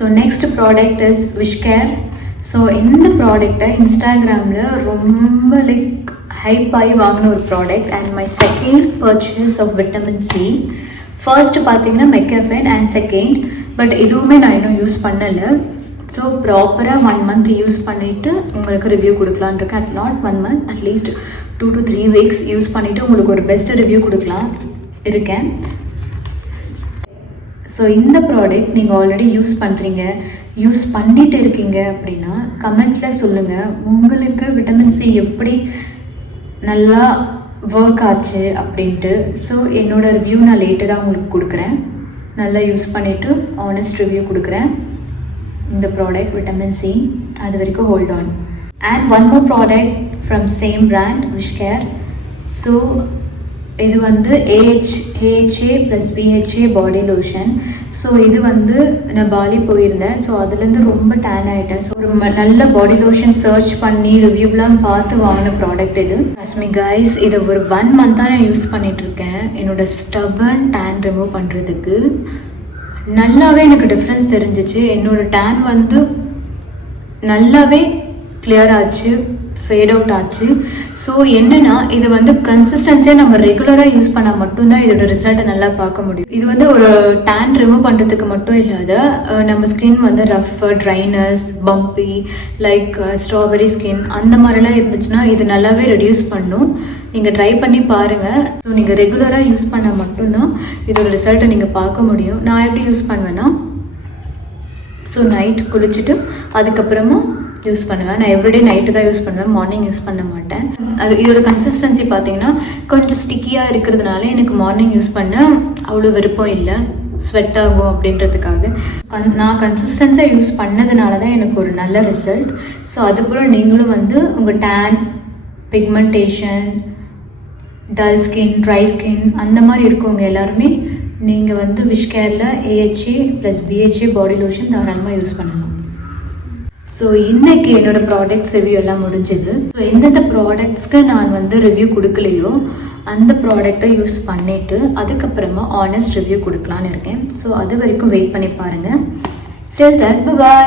So next product is Wishcare. So இந்த ப்ராடக்டை இன்ஸ்டாகிராமில் ரொம்ப ஹைப் ஆகி வாங்கின ஒரு product and my second purchase of vitamin C. First பார்த்தீங்கன்னா மெக்கஃபைன் அண்ட் செகண்ட், பட் எதுவுமே நான் இன்னும் யூஸ் பண்ணலை. ஸோ ப்ராப்பராக 1 month யூஸ் பண்ணிவிட்டு உங்களுக்கு ரிவ்யூ கொடுக்கலான் இருக்கேன். Not 1 month, at least 2 to 3 weeks use பண்ணிவிட்டு உங்களுக்கு ஒரு பெஸ்ட் ரிவ்யூ கொடுக்கலாம் இருக்கேன். ஸோ இந்த ப்ராடக்ட் நீங்கள் ஆல்ரெடி யூஸ் பண்ணுறீங்க, யூஸ் பண்ணிட்டு இருக்கீங்க அப்படின்னா கமெண்ட்டில் சொல்லுங்கள் உங்களுக்கு விட்டமின் சி எப்படி நல்லா ஒர்க் ஆச்சு அப்படின்ட்டு. ஸோ என்னோடய ரிவ்யூ நான் லேட்டராக உங்களுக்கு கொடுக்குறேன். நல்லா யூஸ் பண்ணிவிட்டு ஆனஸ்ட் ரிவ்யூ கொடுக்குறேன் இந்த ப்ராடக்ட் விட்டமின் சி. அது வரைக்கும் hold on. And one more product from same brand wish-care. So இது வந்து AHA + BHA body lotion. So இது வந்து நான் பாலி போயிருந்தேன். ஸோ அதுலேருந்து ரொம்ப டேன் ஆகிட்டேன். ஸோ ஒரு நல்ல பாடி லோஷன் சர்ச் பண்ணி ரிவ்யூலாம் பார்த்து வாங்கின ப்ராடக்ட் இது. அஸ்மி கைஸ், இதை ஒரு 1 month நான் யூஸ் பண்ணிகிட்ருக்கேன் என்னோடய ஸ்டபன் டேன் ரிமூவ் பண்ணுறதுக்கு. நல்லாவே எனக்கு டிஃப்ரென்ஸ் தெரிஞ்சிச்சு. என்னோடய டேன் வந்து நல்லாவே கிளியர் ஆச்சு, ஃபேட் அவுட் ஆச்சு. ஸோ என்னென்னா இது வந்து கன்சிஸ்டன்சியாக நம்ம ரெகுலராக யூஸ் பண்ணால் மட்டும்தான் இதோட ரிசல்ட்டை நல்லா பார்க்க முடியும். இது வந்து ஒரு டேன் ரிமூவ் பண்ணுறதுக்கு மட்டும் இல்லாத நம்ம ஸ்கின் வந்து rough, dryness, bumpy like strawberry skin அந்த மாதிரிலாம் இருந்துச்சுன்னா இது நல்லாவே ரெடியூஸ் பண்ணும். நீங்கள் ட்ரை பண்ணி பாருங்கள். ஸோ நீங்கள் ரெகுலராக யூஸ் பண்ணால் மட்டும்தான் இதோட ரிசல்ட்டை நீங்கள் பார்க்க முடியும். நான் எப்படி யூஸ் பண்ணுவேன்னா, ஸோ நைட் குளிச்சுட்டு அதுக்கப்புறமா யூஸ் பண்ணுவேன். நான் எவ்ரிடே நைட்டு தான் யூஸ் பண்ணுவேன், மார்னிங் யூஸ் பண்ண மாட்டேன். அது இதோட கன்சிஸ்டன்சி பார்த்தீங்கன்னா கொஞ்சம் ஸ்டிக்கியாக இருக்கிறதுனால எனக்கு மார்னிங் யூஸ் பண்ண அவ்வளோ விருப்பம் இல்லை, ஸ்வெட் ஆகும் அப்படின்றதுக்காக. நான் கன்சிஸ்டன்ஸாக யூஸ் பண்ணதுனால தான் எனக்கு ஒரு நல்ல ரிசல்ட். ஸோ அதுபோல் நீங்களும் வந்து உங்கள் tan, pigmentation, dull skin, dry skin அந்த மாதிரி இருக்கவங்க எல்லாருமே நீங்கள் வந்து விஷ்-கேரில் AHA + BHA பாடி லோஷன் தாராளமாக யூஸ் பண்ணலாம். ஸோ இன்றைக்கி என்னோடய ப்ராடக்ட்ஸ் ரிவ்யூ எல்லாம் முடிஞ்சுது. ஸோ எந்தெந்த ப்ராடக்ட்ஸ்க்கு நான் வந்து ரிவ்யூ கொடுக்கலையோ அந்த ப்ராடக்டை யூஸ் பண்ணிவிட்டு அதுக்கப்புறமா ஆனஸ்ட் ரிவ்யூ கொடுக்கலான்னு இருக்கேன். ஸோ அது வரைக்கும் வெயிட் பண்ணி பாருங்கள். டில் தென் பை.